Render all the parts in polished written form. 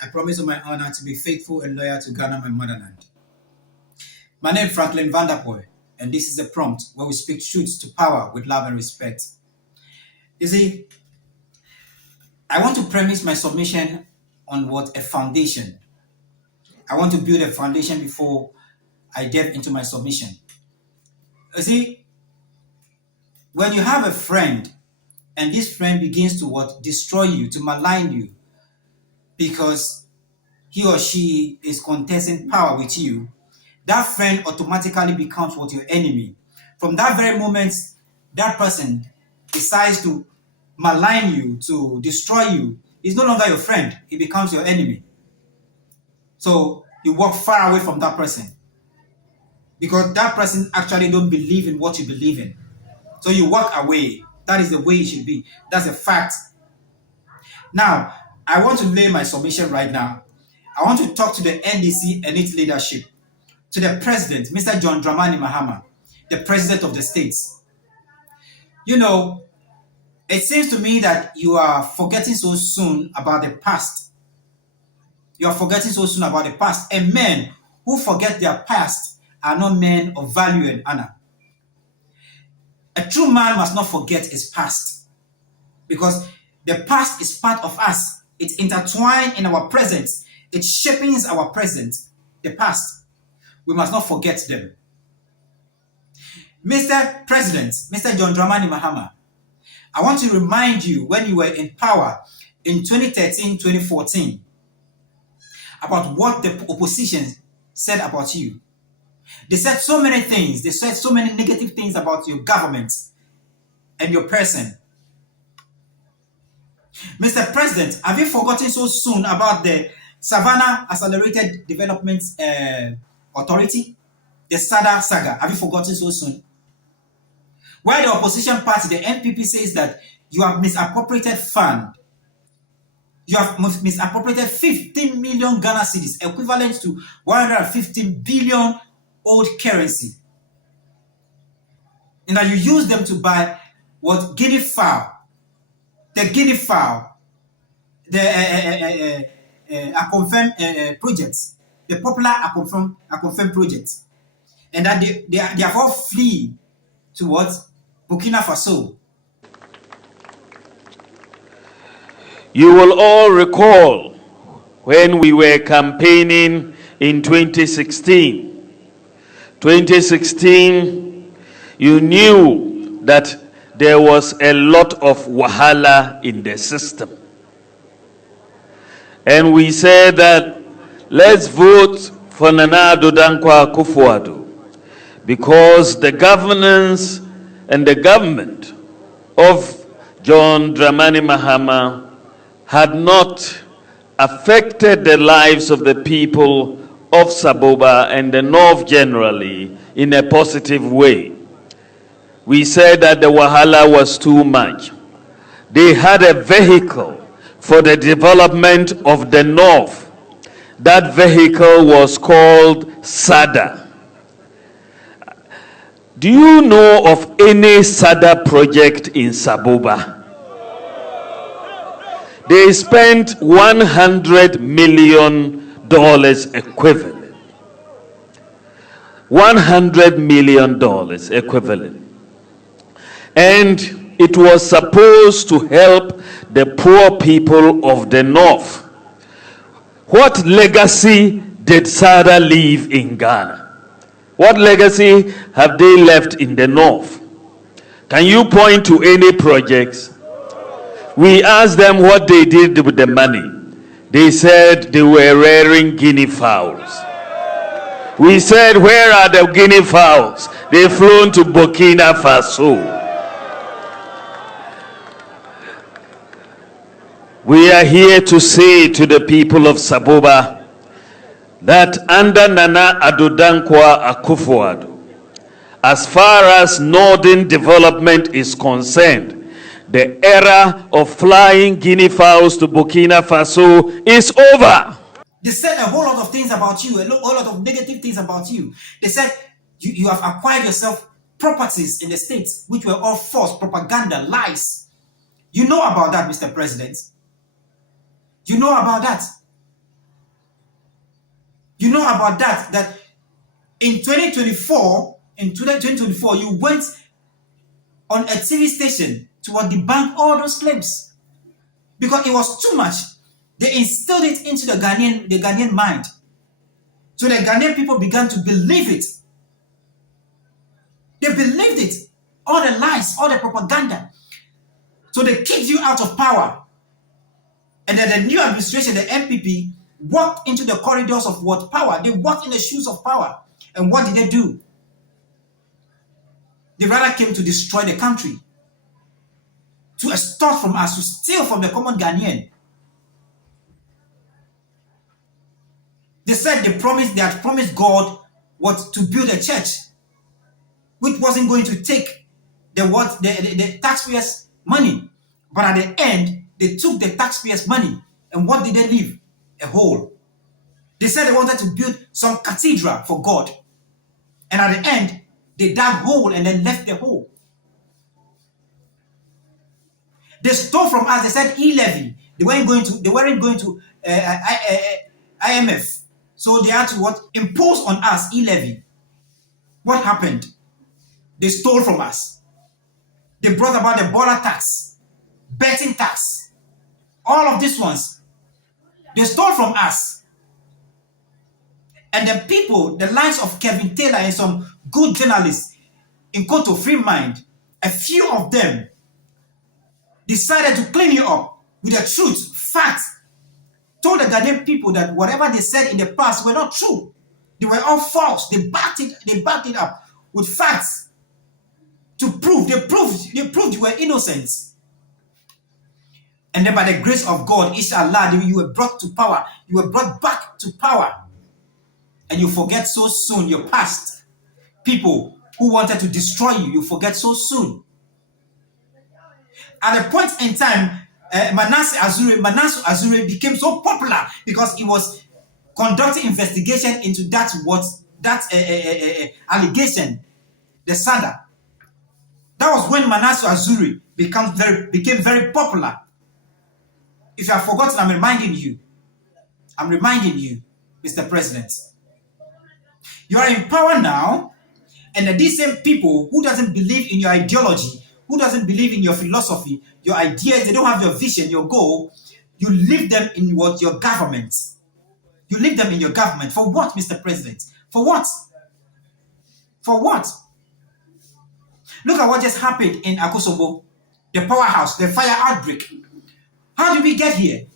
I promise on my honor to be faithful and loyal to Ghana, my motherland. My name is Franklin Vanderpoel, and this is a prompt where we speak truths to power with love and respect. You see, I want to premise my submission on what a foundation. I want to build a foundation before I delve into my submission. You see, when you have a friend and this friend begins to destroy you, to malign you, because he or she is contesting power with you, that friend automatically becomes your enemy. From that very moment, that person decides to malign you, to destroy you. He's no longer your friend. He becomes your enemy. So you walk far away from that person because that person actually don't believe in what you believe in. So you walk away. That is the way it should be. That's a fact. Now, I want to lay my submission right now. I want to talk to the NDC and its leadership, to the president, Mr. John Dramani Mahama, the president of the states. You know, it seems to me that you are forgetting so soon about the past. You are forgetting so soon about the past. And men who forget their past are not men of value and honor. A true man must not forget his past, because the past is part of us. It's intertwined in our present. It shapes our present, the past. We must not forget them. Mr. President, Mr. John Dramani Mahama, I want to remind you when you were in power in 2013-2014 about what the opposition said about you. They said so many things. They said so many negative things about your government and your person. Mr. President, have you forgotten so soon about the Savannah Accelerated Development Authority, the SADA saga? Have you forgotten so soon? Why the opposition party, the NPP, says that you have misappropriated fund. You have misappropriated 15 million Ghana cedis, equivalent to 115 billion old currency. And that you use them to buy guinea fowl, the guinea fowl, the Aconfirm project, the popular Aconfirm project, and that they have all flee towards Burkina Faso. You will all recall when we were campaigning in 2016. 2016, you knew that there was a lot of wahala in the system. And we said that let's vote for Nana Addo Dankwa Akufo-Addo, because the governance and the government of John Dramani Mahama had not affected the lives of the people of Saboba and the North generally in a positive way. We said that the wahala was too much. They had a vehicle for the development of the North. That vehicle was called SADA. Do you know of any SADA project in Saboba? They spent $100 million equivalent. $100 million equivalent. And it was supposed to help the poor people of the North. What legacy did SADA leave in Ghana? What legacy have they left in the North? Can you point to any projects? We asked them what they did with the money. They said they were rearing guinea fowls. We said, where are the guinea fowls? They've flown to Burkina Faso. We are here to say to the people of Saboba that under Nana Addo Dankwa Akufo-Addo, as far as northern development is concerned, the era of flying guinea fowls to Burkina Faso is over. They said a whole lot of things about you, a whole lot of negative things about you. They said you have acquired yourself properties in the states, which were all false, propaganda, lies. You know about that, Mr. President. You know about that. You know about that, that in 2024, you went on a TV station to debunk all those claims because it was too much. They instilled it into the Ghanaian mind. So the Ghanaian people began to believe it. They believed it. All the lies, all the propaganda. So they kicked you out of power. And then the new administration, the MPP, walked into the corridors of what power? They walked in the shoes of power. And what did they do? They rather came to destroy the country, to extort from us, to steal from the common Ghanaian. They said they had promised God to build a church, which wasn't going to take the taxpayers' money. But at the end, they took the taxpayers' money. And what did they leave? A hole. They said they wanted to build some cathedral for God. And at the end, they dug a hole and then left the hole. They stole from us. They said e-levy. They weren't going to IMF. So they had to impose on us e-levy. What happened? They stole from us. They brought about the border tax, betting tax, all of these ones. They stole from us. And the people, the likes of Kevin Taylor and some good journalists in Koto Free Mind, a few of them decided to clean you up with the truth, facts, told the Ghanaian people that whatever they said in the past were not true. They were all false. They backed it up with facts to prove. They proved you were innocent. And then by the grace of God, inshallah, you were brought to power. You were brought back to power. And you forget so soon your past. People who wanted to destroy you, you forget so soon. At a point in time, Manasseh Azure became so popular because he was conducting investigation into that allegation, the saga. That was when Manasseh Azure became very popular. If you have forgotten, I'm reminding you, Mr. President. You are in power now, and these same people who doesn't believe in your ideology, who doesn't believe in your philosophy, your ideas, they don't have your vision, your goal, you leave them in your government. You leave them in your government. For what, Mr. President? For what? For what? Look at what just happened in Akosobo, the powerhouse, the fire outbreak. How did we get here?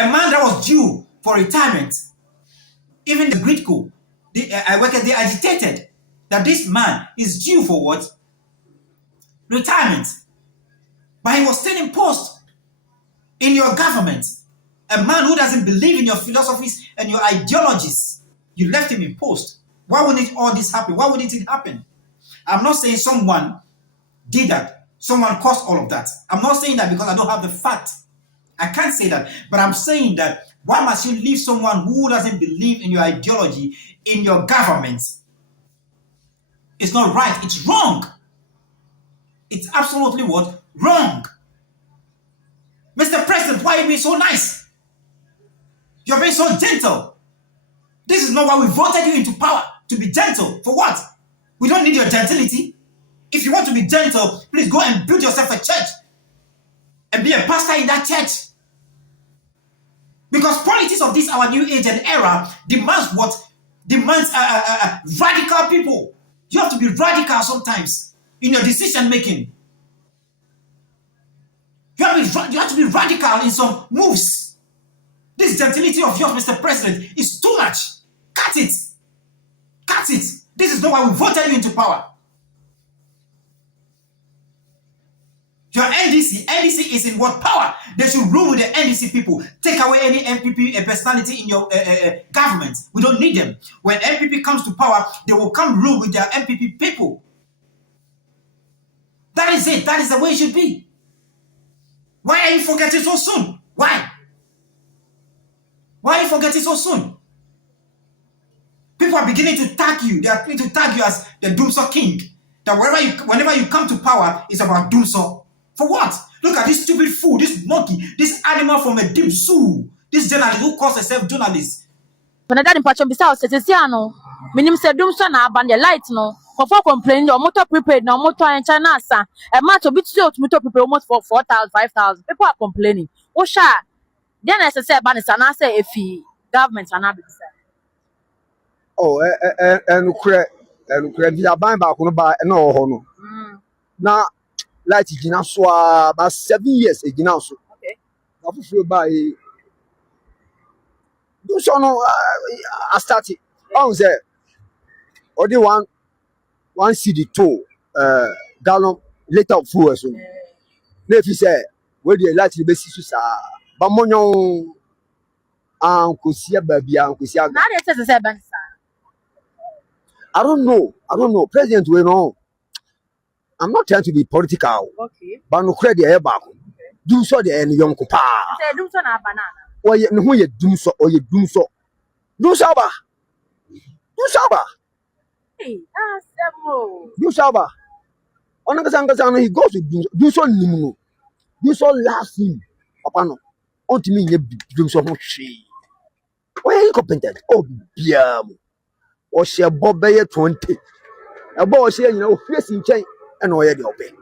A man that was due for retirement, even the Gridco, they agitated that this man is due for what? Retirement. But he was still in post in your government. A man who doesn't believe in your philosophies and your ideologies. You left him in post. Why wouldn't all this happen? Why wouldn't it happen? I'm not saying someone did that. Someone caused all of that. I'm not saying that because I don't have the fact. I can't say that. But I'm saying that why must you leave someone who doesn't believe in your ideology in your government? It's not right. It's wrong. It's absolutely what? Wrong. Mr. President, why are you being so nice? You're being so gentle. This is not why we voted you into power, to be gentle. For what? We don't need your gentility. If you want to be gentle, please go and build yourself a church and be a pastor in that church. Because politics of this our new age and era demands what? Demands radical people. You have to be radical sometimes in your decision making. You have to be radical in some moves. This gentility of yours, Mr. President, is too much. Cut it. Cut it. This is not why we voted you into power. Your NDC is in what power? They should rule with the NDC people. Take away any MPP personality in your government. We don't need them. When MPP comes to power, they will come rule with their MPP people. That is it. That is the way it should be. Why are you forgetting so soon? Why? Why are you forgetting so soon? People are beginning to tag you. They are beginning to tag you as the Doomsaw King. That whenever you come to power, it's about Doomsaw. For what? Look at this stupid fool, this monkey, this animal from a deep zoo. This journalist who calls herself journalist. When I got in Pachon Bissau, Setiano, Minim said Doomson, the light no. For complaining, or motor prepaid, no motor and China, a match of bit to motor prepaid almost for 4,000, 5,000. People are complaining. Oh, sure. Then as I said, Banis, and I say if he government are not be said. Oh, and credit are buying back on buy no honor. Now, like Ginaswa, about 7 years, a Ginaso. Okay. I feel by do so no, I started. Oh, there. Or the one CD2 gallon later of fuel. So, if you say, where the light basis are, but monyo Uncle Sia baby, Uncle Sia. Now they say, I don't know. President, we know. I'm not trying to be political. okay. But no credit air back. Do so the end young copa. Say Doomson are banana. Or you know you do so or you do so. Do saba. Do saba. Hey, that's several. Do saba. On a he goes to do so nimu. Do so last him. Upon unto me you do so much. Where you competent? Oh, biam. Or she a bob 20. A boy say, you know, facing chain and all your open.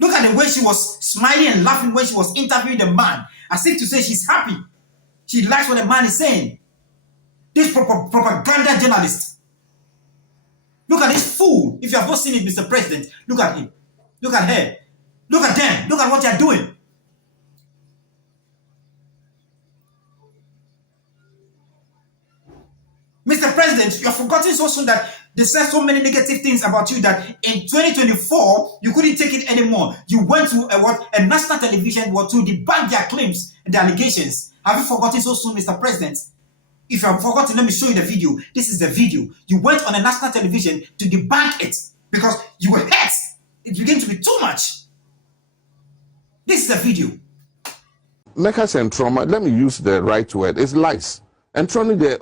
Look at the way she was smiling and laughing when she was interviewing the man, as if to say she's happy. She likes what the man is saying. This propaganda journalist. Look at this fool. If you have not seen it, Mr. President, look at him. Look at her. Look at them. Look at what they are doing. Mr. President, you have forgotten so soon that they said so many negative things about you that in 2024, you couldn't take it anymore. You went to a national television to debunk their claims and their allegations. Have you forgotten so soon, Mr. President? If you have forgotten, let me show you the video. This is the video. You went on a national television to debunk it because you were hurt. It began to be too much. This is the video. Mekas and trauma, let me use the right word. It's lies. And trauma the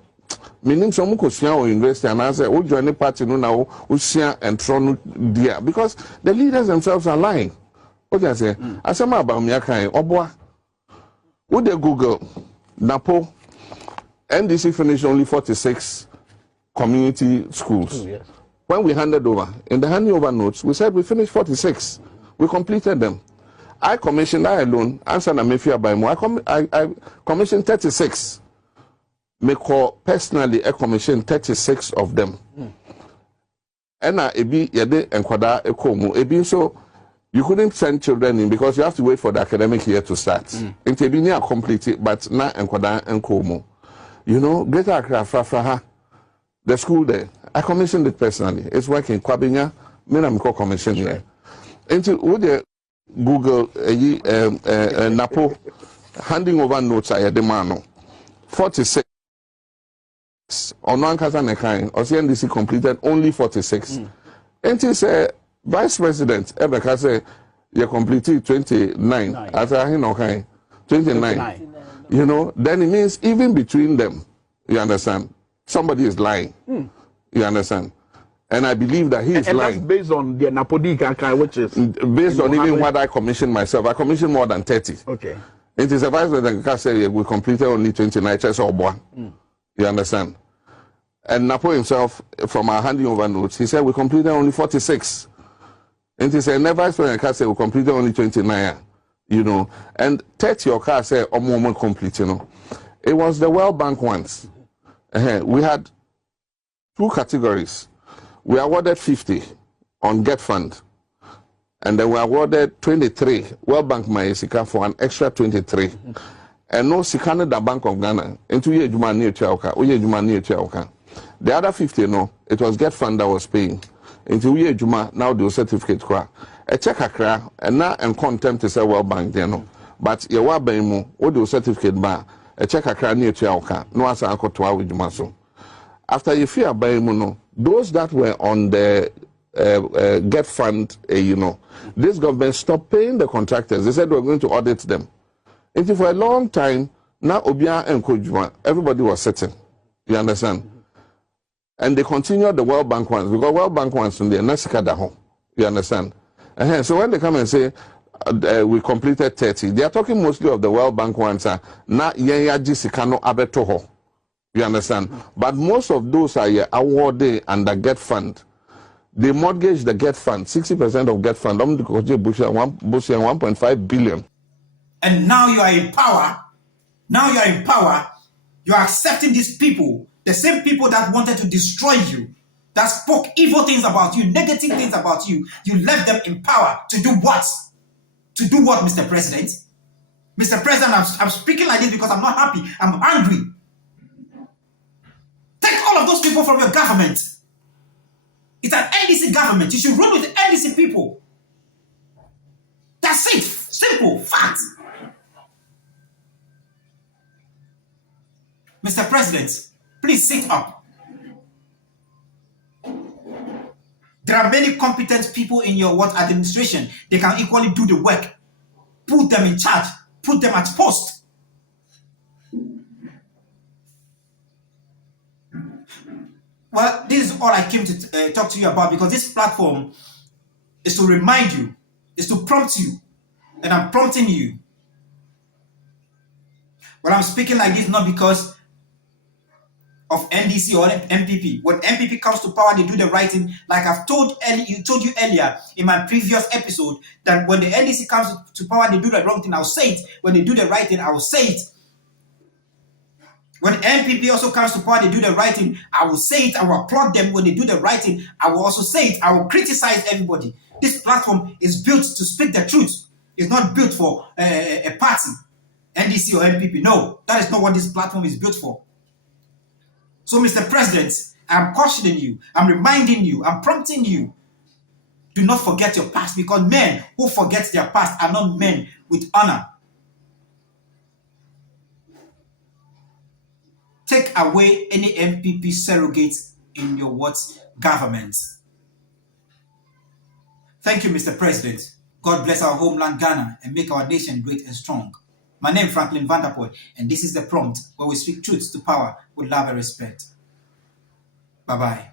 meaning some or university and I say, oh, join the party no now, and trauma dear. Because the leaders themselves are lying. What I say? I say about me, Obwa. Would they Google Napo? NDC finished only 46 community schools. Oh, yes. When we handed over, in the handing over notes, we said we finished 46. We completed them. I commissioned, I alone, answer na mefia by more. I commissioned 36. Me call personally, I commissioned 36 of them. And ebi yede enkwada ekomu. Ebi so you couldn't send children in because you have to wait for the academic year to start. Into ebi near complete, but na enkwada enkomu. You know, Greater Accra, Fraha, the school there. I commissioned it personally. It's working. Kwabinya, me na mko commission here. Into would you Google Napo handing over notes I had the man 46 on one Kazanekai or CNDC completed only 46. And he said Vice President Ebeka say you completed 29 after him okay 29. You know, then it means even between them, you understand, somebody is lying. You understand? And I believe that he is lying. That's based on the Napodi Kankai, which is based on even what I commissioned myself. I commissioned more than 30. Okay. It is a vice president that said we completed only 29 checks or one. You understand? And Napo himself, from our handing over notes, he said we completed only 46. And he said, never vice president said we completed only 29. You know, and 30 your car say or more complete, you know. It was the World Bank ones. We had 2 categories. We awarded 50 on Get Fund. And then we awarded 23. World Bank Maesika for an extra 23. And no Sikana the Bank of Ghana into ye Juma near Chauka, Uye Juma near Chauka. The other 50, no, it was Get Fund that was paying. Into ye Juma now the certificate kwa. A check a cra and now and contempt to say World Bank there no. But ye wa baimu, what do certificate ba a check a cra near Chauka, no as Uncle Twa with Jumaso. After you fear baimu no, those that were on the get fund, this government stopped paying the contractors. They said we're going to audit them. And for a long time, now Obia and Kojuma, everybody was sitting. You understand? And they continued the World Bank ones, because World Bank ones in the Nasikada home. You understand? So when they come and say, we completed 30, they are talking mostly of the World Bank ones, na yenya jisikano abetoho. You understand? But most of those are awarded under Get Fund. They mortgage the Get Fund, 60% of Get Fund, 1.5 billion. And now you are in power. Now you are in power. You are accepting these people, the same people that wanted to destroy you, that spoke evil things about you, negative things about you. You left them in power to do what? To do what, Mr. President? Mr. President, I'm speaking like this because I'm not happy. I'm angry. Take all of those people from your government. It's an NDC government. You should run with the NDC people. That's it. Simple. Fact. Mr. President, please sit up. There are many competent people in your administration. They can equally do the work. Put them in charge. Put them at post. Well, this is all I came to talk to you about, because this platform is to remind you, is to prompt you, and I'm prompting you. Well, I'm speaking like this not because of NDC or MPP. When MPP comes to power, they do the right thing. Like I've told you earlier in my previous episode, that when the NDC comes to power, they do the wrong thing, I'll say it. When they do the right thing, I will say it. When MPP also comes to power, they do the right thing, I will say it. I will applaud them. When they do the right thing, I will also say it. I will criticize everybody. This platform is built to speak the truth. It's not built for a party, NDC or MPP. No, that is not what this platform is built for. So, Mr. President, I'm cautioning you, I'm reminding you, I'm prompting you. Do not forget your past, because men who forget their past are not men with honor. Take away any MPP surrogates in your government. Thank you, Mr. President. God bless our homeland Ghana and make our nation great and strong. My name is Franklin Vanderpool, and this is The Prompt, where we speak truth to power with love and respect. Bye-bye.